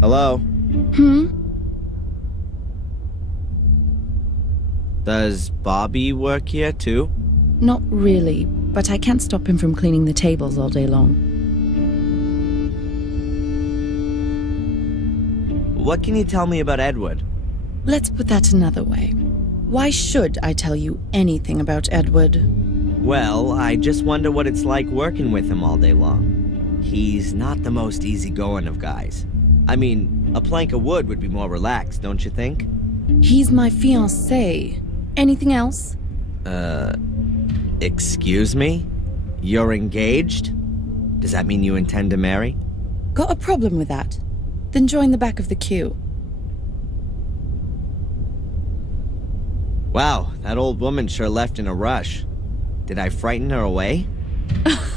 Hello? Hmm? Does Bobby work here too? Not really, but I can't stop him from cleaning the tables all day long. What can you tell me about Edward? Let's put that another way. Why should I tell you anything about Edward? Well, I just wonder what it's like working with him all day long. He's not the most easygoing of guys. I mean, a plank of wood would be more relaxed, don't you think? He's my fiancé. Anything else? Excuse me? You're engaged? Does that mean you intend to marry? Got a problem with that? Then join the back of the queue. Wow, that old woman sure left in a rush. Did I frighten her away?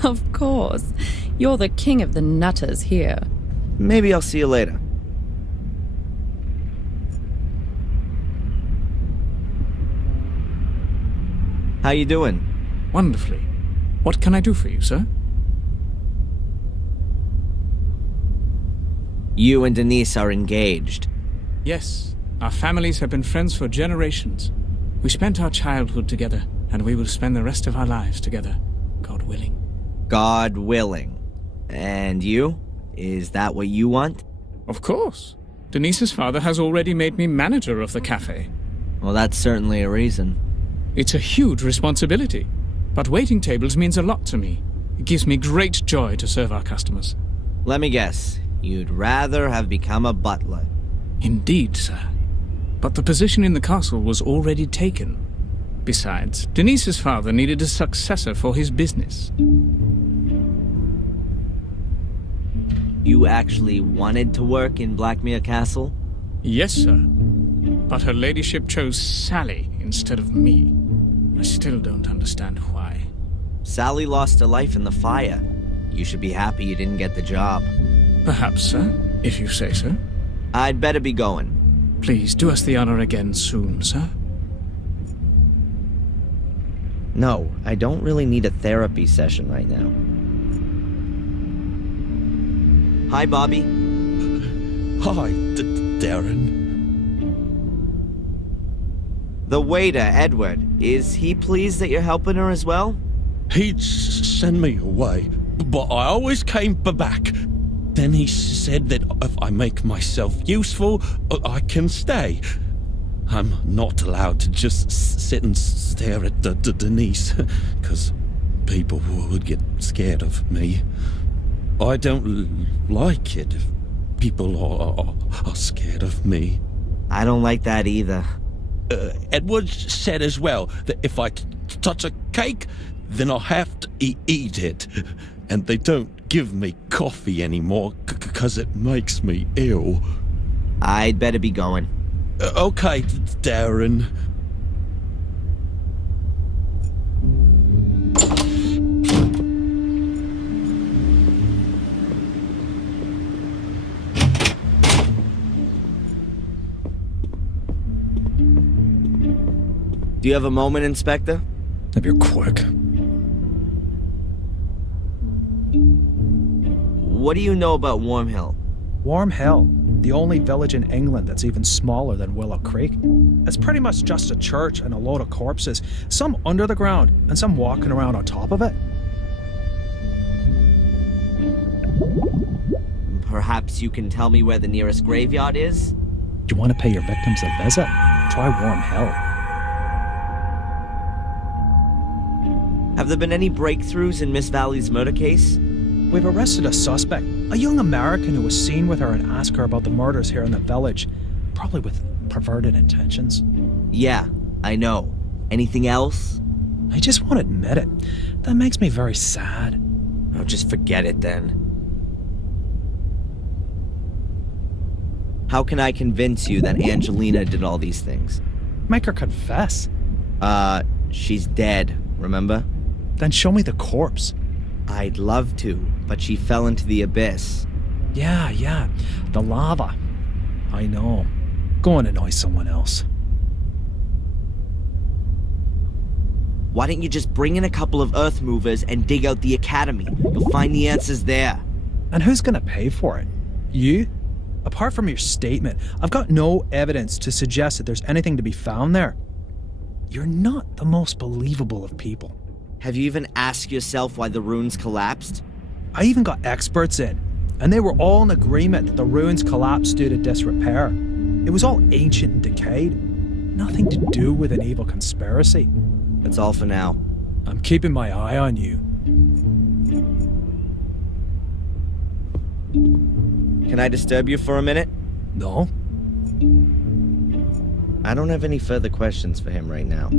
Of course. You're the king of the nutters here. Maybe I'll see you later. How you doing? Wonderfully. What can I do for you, sir? You and Denise are engaged. Yes. Our families have been friends for generations. We spent our childhood together, and we will spend the rest of our lives together, God willing. God willing. And you? Is that what you want? Of course. Denise's father has already made me manager of the cafe. Well, that's certainly a reason. It's a huge responsibility, but waiting tables means a lot to me. It gives me great joy to serve our customers. Let me guess. You'd rather have become a butler. Indeed, sir. But the position in the castle was already taken. Besides, Denise's father needed a successor for his business. You actually wanted to work in Blackmere Castle? Yes, sir. But her ladyship chose Sally instead of me. I still don't understand why. Sally lost her life in the fire. You should be happy you didn't get the job. Perhaps, sir, if you say so. I'd better be going. Please do us the honor again soon, sir. No, I don't really need a therapy session right now. Hi, Bobby. Hi, Darren. The waiter, Edward, is he pleased that you're helping her as well? He'd send me away, but I always came back. Then he said that if I make myself useful, I can stay. I'm not allowed to just sit and stare at Denise, because people would get scared of me. I don't like it if people are scared of me. I don't like that either. Edward said as well that if I touch a cake, then I'll have to eat it. And they don't give me coffee anymore because it makes me ill. I'd better be going. Okay, Darren. Do you have a moment, Inspector? If you're quick. What do you know about Warm Hill? Warm Hill, the only village in England that's even smaller than Willow Creek. It's pretty much just a church and a load of corpses, some under the ground and some walking around on top of it. Perhaps you can tell me where the nearest graveyard is? Do you want to pay your victims a visit? Try Warm Hill. Have there been any breakthroughs in Miss Valley's murder case? We've arrested a suspect, a young American who was seen with her and asked her about the murders here in the village, probably with perverted intentions. Yeah, I know. Anything else? I just won't admit it. That makes me very sad. Oh, just forget it then. How can I convince you that Angelina did all these things? Make her confess. She's dead, remember? Then show me the corpse. I'd love to, but she fell into the abyss. Yeah, the lava. I know. Go and annoy someone else. Why don't you just bring in a couple of earth movers and dig out the academy? You'll find the answers there. And who's gonna pay for it? You? Apart from your statement, I've got no evidence to suggest that there's anything to be found there. You're not the most believable of people. Have you even asked yourself why the ruins collapsed? I even got experts in, and they were all in agreement that the ruins collapsed due to disrepair. It was all ancient and decayed. Nothing to do with an evil conspiracy. That's all for now. I'm keeping my eye on you. Can I disturb you for a minute? No? I don't have any further questions for him right now.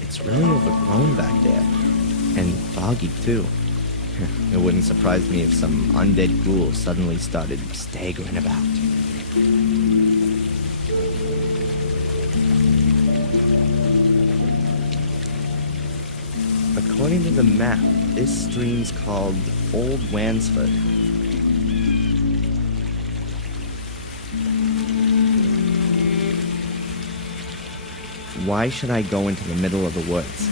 It's really overgrown back there. And foggy, too. It wouldn't surprise me if some undead ghoul suddenly started staggering about. According to the map, this stream's called Old Wansford. Why should I go into the middle of the woods?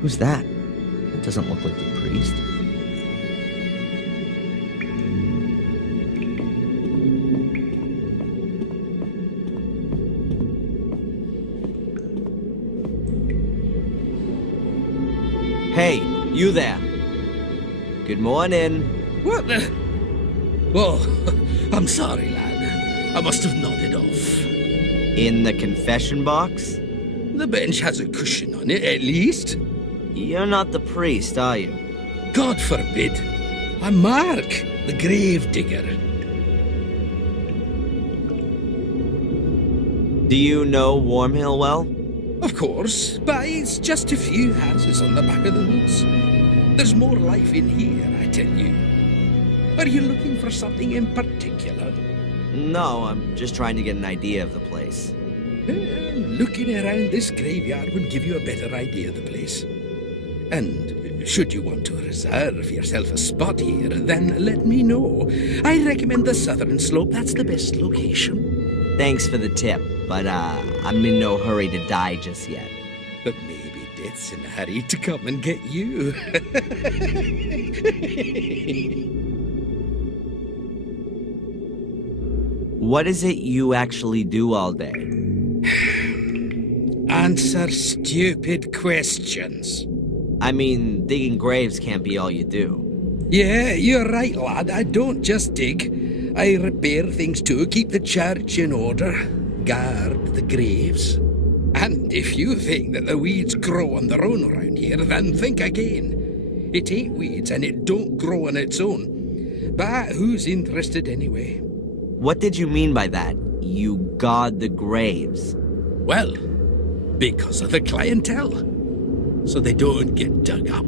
Who's that? It doesn't look like the priest. Hey, you there. Good morning. What the? Oh, I'm sorry, lad. I must have nodded off. In the confession box? The bench has a cushion on it, at least. You're not the priest, are you? God forbid. I'm Mark, the grave digger. Do you know Wormhill well? Of course, but it's just a few houses on the back of the woods. There's more life in here, I tell you. Are you looking for something in particular? No, I'm just trying to get an idea of the place. Looking around this graveyard would give you a better idea of the place. And should you want to reserve yourself a spot here, then let me know. I recommend the southern slope. That's the best location. Thanks for the tip, but I'm in no hurry to die just yet. But maybe death's in a hurry to come and get you. What is it you actually do all day? Answer stupid questions. I mean, digging graves can't be all you do. Yeah, you're right, lad. I don't just dig. I repair things too, keep the church in order, guard the graves. And if you think that the weeds grow on their own around here, then think again. It ain't weeds and it don't grow on its own. But who's interested anyway? What did you mean by that? You guard the graves? Well, because of the clientele. So they don't get dug up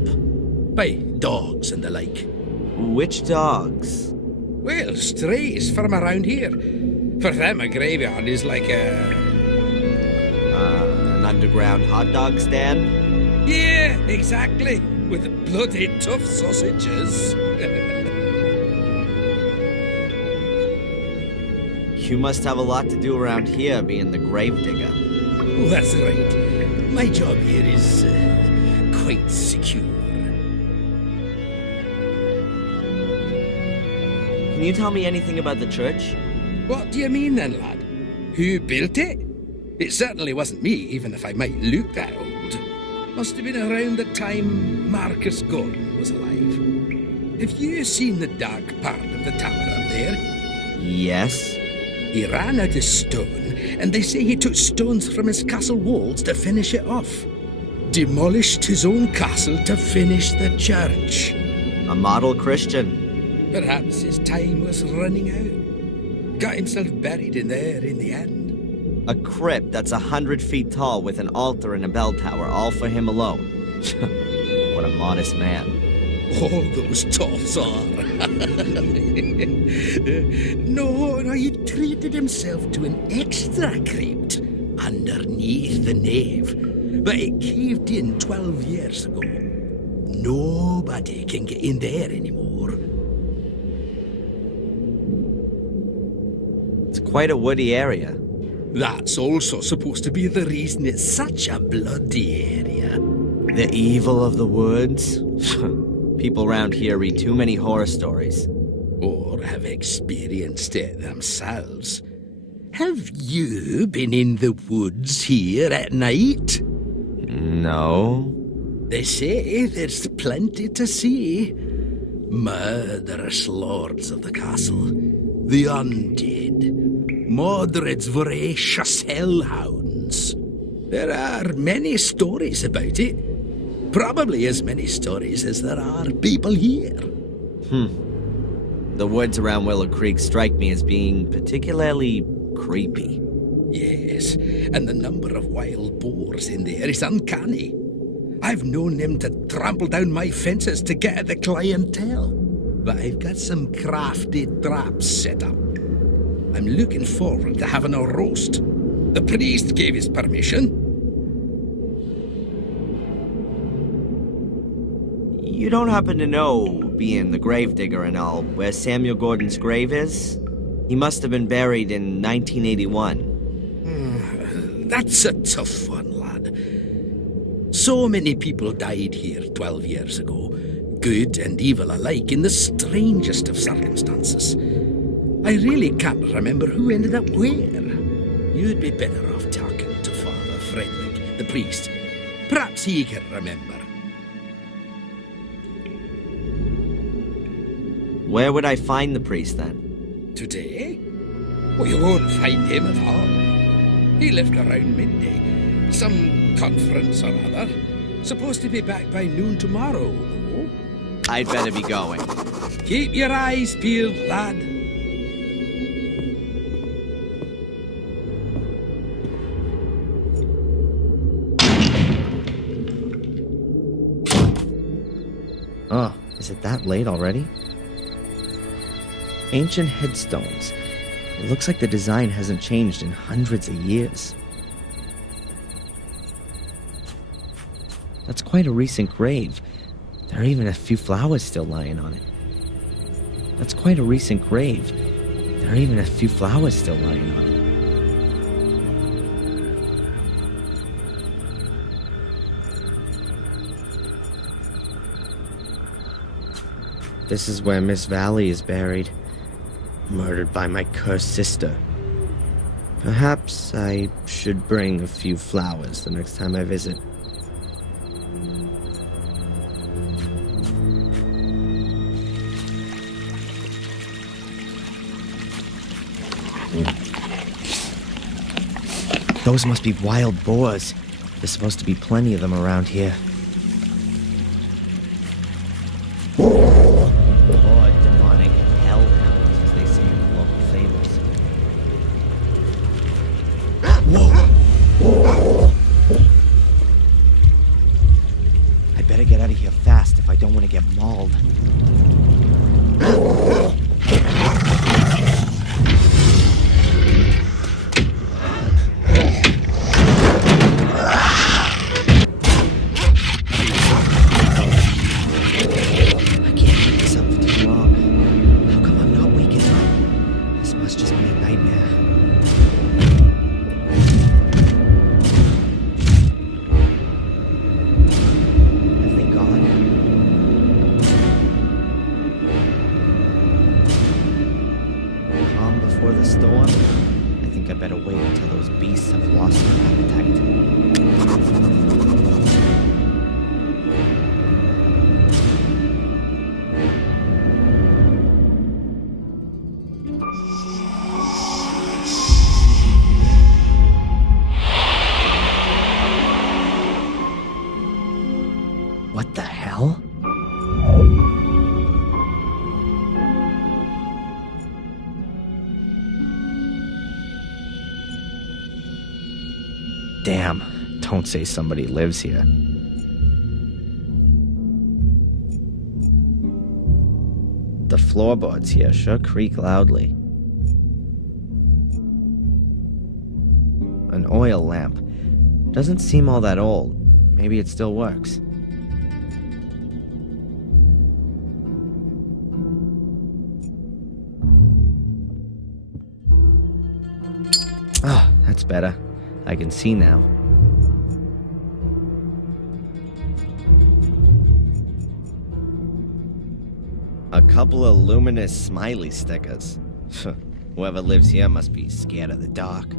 by dogs and the like. Which dogs? Well, strays from around here. For them, a graveyard is like An underground hot dog stand? Yeah, exactly. With the bloody tough sausages. You must have a lot to do around here, being the gravedigger. Oh, that's right. My job here is quite secure. Can you tell me anything about the church? What do you mean then, lad? Who built it? It certainly wasn't me, even if I might look that old. Must have been around the time Marcus Gordon was alive. Have you seen the dark part of the tower up there? Yes. He ran out of stone, and they say he took stones from his castle walls to finish it off. Demolished his own castle to finish the church. A model Christian. Perhaps his time was running out. Got himself buried in there in the end. A crypt that's 100 feet tall with an altar and a bell tower, all for him alone. What a modest man. All those toffs are. No, he treated himself to an extra crypt underneath the nave. But it caved in 12 years ago. Nobody can get in there anymore. It's quite a woody area. That's also supposed to be the reason it's such a bloody area. The evil of the woods? People around here read too many horror stories. Or have experienced it themselves. Have you been in the woods here at night? No. They say there's plenty to see. Murderous lords of the castle, the undead, Mordred's voracious hellhounds. There are many stories about it. Probably as many stories as there are people here. The woods around Willow Creek strike me as being particularly creepy. Yes, and the number of wild boars in there is uncanny. I've known them to trample down my fences to get at the clientele. But I've got some crafty traps set up. I'm looking forward to having a roast. The priest gave his permission. You don't happen to know, being the gravedigger and all, where Samuel Gordon's grave is? He must have been buried in 1981. That's a tough one, lad. So many people died here 12 years ago, good and evil alike, in the strangest of circumstances. I really can't remember who ended up where. You'd be better off talking to Father Frederick, the priest. Perhaps he can remember. Where would I find the priest then? Today? Well, you won't find him at all. He left around midday. Some conference or other. Supposed to be back by noon tomorrow, no? I'd better be going. Keep your eyes peeled, lad. Oh, is it that late already? Ancient headstones. It looks like the design hasn't changed in hundreds of years. That's quite a recent grave. There are even a few flowers still lying on it. That's quite a recent grave. There are even a few flowers still lying on it. This is where Miss Valley is buried. Murdered by my cursed sister. Perhaps I should bring a few flowers the next time I visit. Those must be wild boars. There's supposed to be plenty of them around here. Or demonic hellhounds, as they say in the local fables. Whoa! I better get out of here fast if I don't want to get mauled. Before the storm, I think I better wait until those beasts have lost their appetite. What the hell? Damn, don't say somebody lives here. The floorboards here sure creak loudly. An oil lamp. Doesn't seem all that old. Maybe it still works. Ah, that's better. I can see now. A couple of luminous smiley stickers. Whoever lives here must be scared of the dark.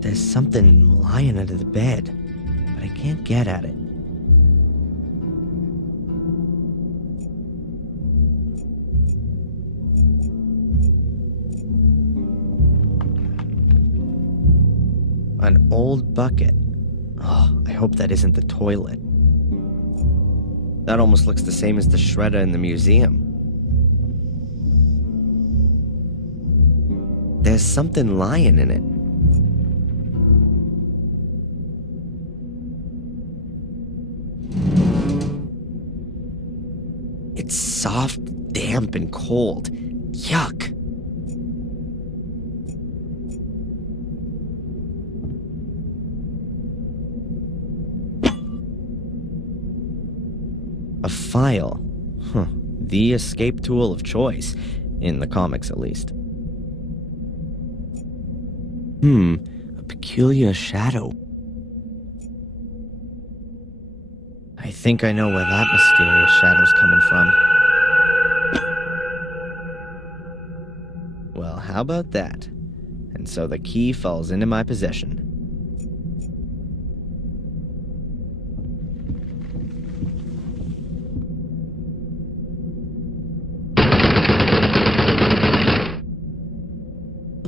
There's something lying under the bed, but I can't get at it. An old bucket. Oh, I hope that isn't the toilet. That almost looks the same as the shredder in the museum. There's something lying in it. It's soft, damp, and cold. Yuck. A file. Huh. The escape tool of choice. In the comics, at least. A peculiar shadow. I think I know where that mysterious shadow's coming from. Well, how about that? And so the key falls into my possession.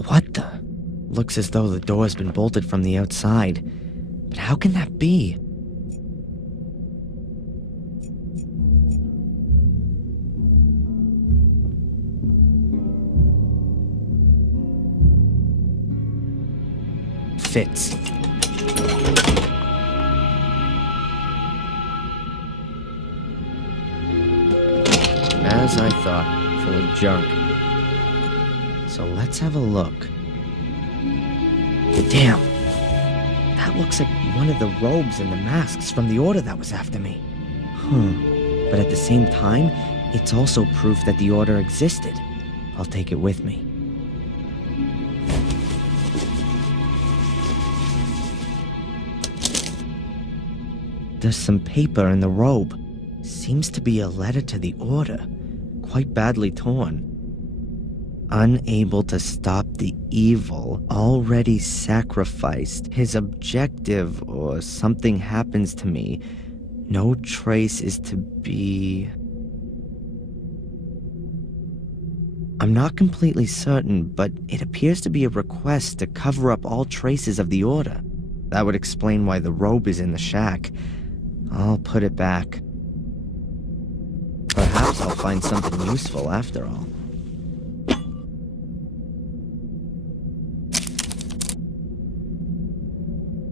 What the? Looks as though the door's been bolted from the outside. But how can that be? Fits. As I thought, full of junk. So let's have a look. Damn! That looks like one of the robes and the masks from the order that was after me. But at the same time, it's also proof that the order existed. I'll take it with me. There's some paper in the robe. Seems to be a letter to the order. Quite badly torn. Unable to stop the evil, already sacrificed. His objective, or something happens to me. No trace is to be... I'm not completely certain, but it appears to be a request to cover up all traces of the order. That would explain why the robe is in the shack. I'll put it back. Perhaps I'll find something useful after all.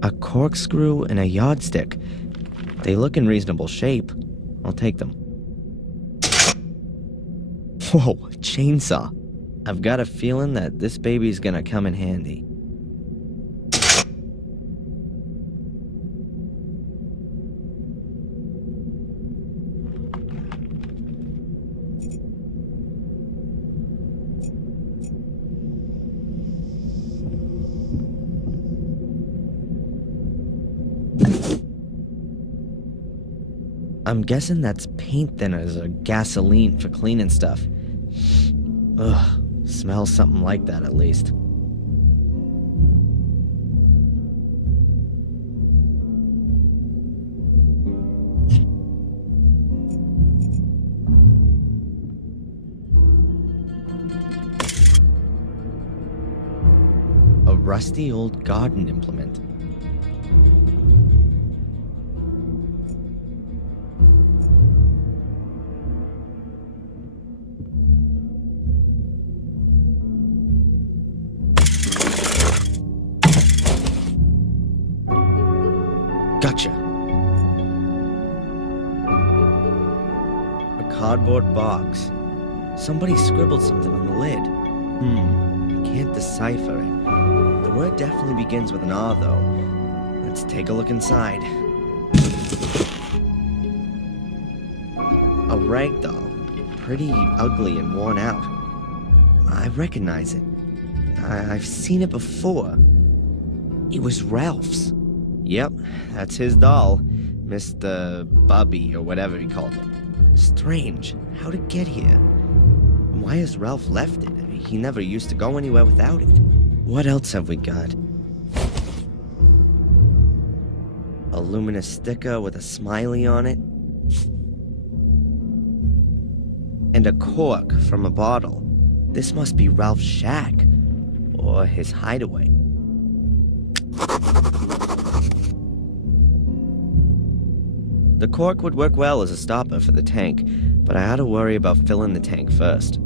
A corkscrew and a yardstick. They look in reasonable shape. I'll take them. Whoa, chainsaw. I've got a feeling that this baby's gonna come in handy. I'm guessing that's paint thinners or gasoline for cleaning stuff. Ugh, smells something like that at least. A rusty old garden implement. Gotcha. A cardboard box. Somebody scribbled something on the lid. I can't decipher it. The word definitely begins with an R, though. Let's take a look inside. A rag doll. Pretty ugly and worn out. I recognize it. I've seen it before. It was Ralph's. Yep, that's his doll. Mr. Bubby, or whatever he called it. Strange. How'd it get here? Why has Ralph left it? He never used to go anywhere without it. What else have we got? A luminous sticker with a smiley on it. And a cork from a bottle. This must be Ralph's shack. Or his hideaway. The cork would work well as a stopper for the tank, but I ought to worry about filling the tank first.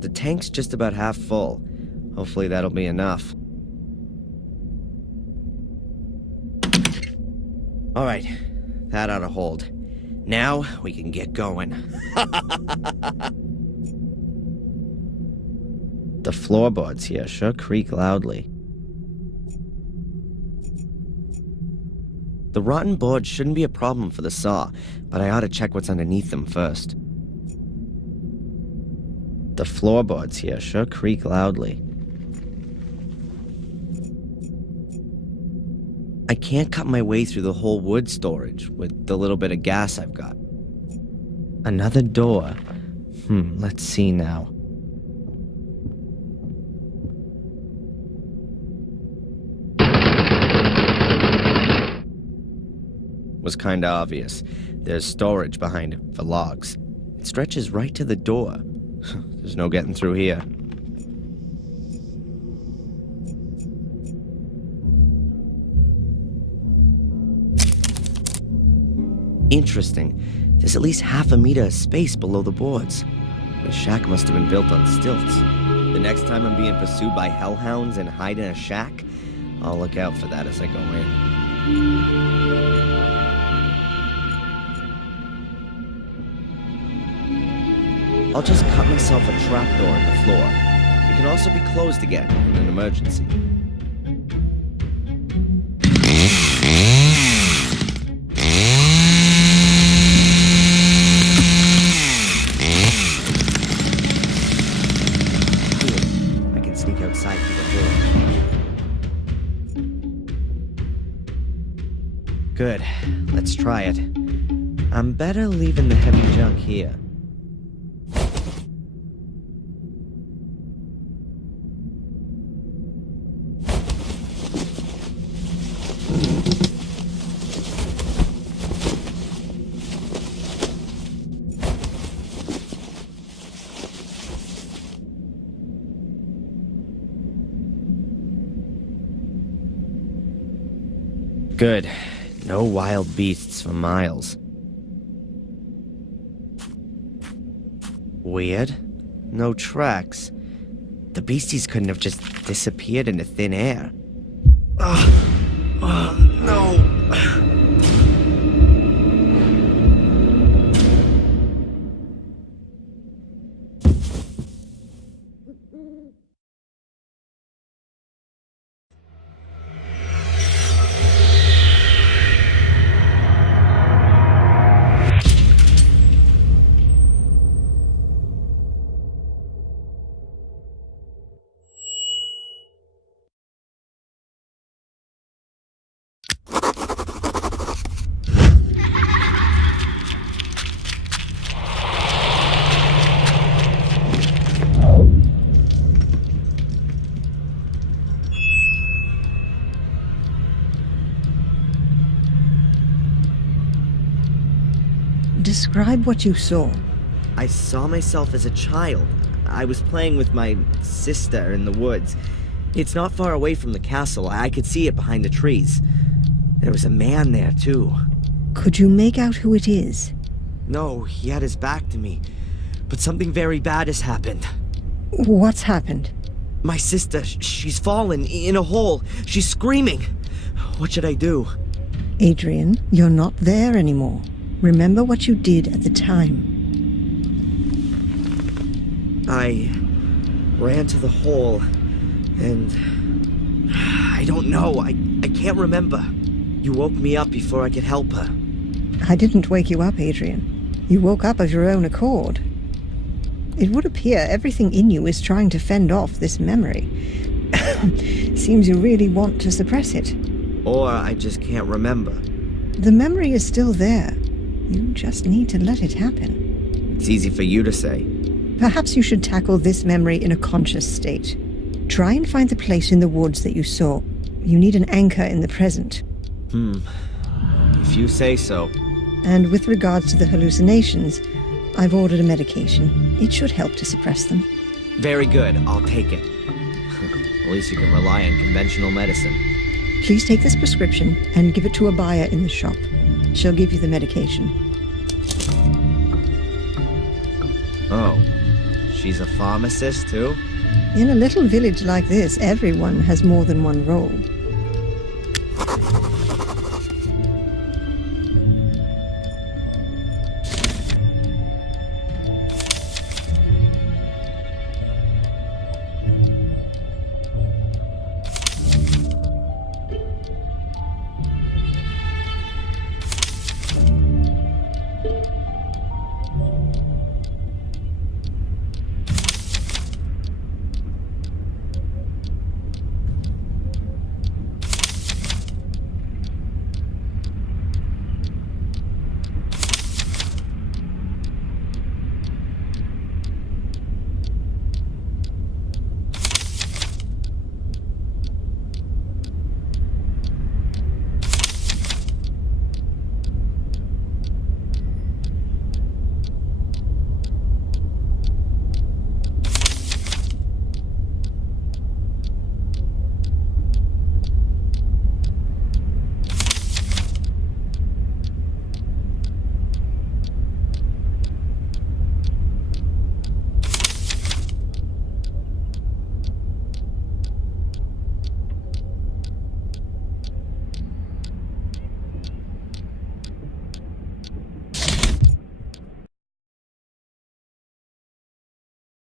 The tank's just about half full. Hopefully that'll be enough. Alright, that ought to hold. Now we can get going. The floorboards here sure creak loudly. The rotten boards shouldn't be a problem for the saw, but I ought to check what's underneath them first. The floorboards here sure creak loudly. I can't cut my way through the whole wood storage with the little bit of gas I've got. Another door. Let's see now. Was kinda obvious. There's storage behind it for logs. It stretches right to the door. There's no getting through here. Interesting. There's at least half a meter of space below the boards. The shack must have been built on stilts. The next time I'm being pursued by hellhounds and hide in a shack, I'll look out for that as I go in. I'll just cut myself a trapdoor in the floor. It can also be closed again in an emergency. Cool. I can sneak outside through the door. Good. Let's try it. I'm better leaving the heavy junk here. Good. No wild beasts for miles. Weird. No tracks. The beasties couldn't have just disappeared into thin air. No! Describe what you saw. I saw myself as a child. I was playing with my sister in the woods. It's not far away from the castle. I could see it behind the trees. There was a man there, too. Could you make out who it is? No, he had his back to me. But something very bad has happened. What's happened? My sister, she's fallen in a hole. She's screaming. What should I do? Adrian, you're not there anymore. Remember what you did at the time. I ran to the hole, and I don't know. I can't remember. You woke me up before I could help her. I didn't wake you up, Adrian. You woke up of your own accord. It would appear everything in you is trying to fend off this memory. Seems you really want to suppress it. Or I just can't remember. The memory is still there. You just need to let it happen. It's easy for you to say. Perhaps you should tackle this memory in a conscious state. Try and find the place in the woods that you saw. You need an anchor in the present. If you say so. And with regards to the hallucinations, I've ordered a medication. It should help to suppress them. Very good. I'll take it. At least you can rely on conventional medicine. Please take this prescription and give it to a buyer in the shop. She'll give you the medication. Oh, she's a pharmacist too? In a little village like this, everyone has more than one role.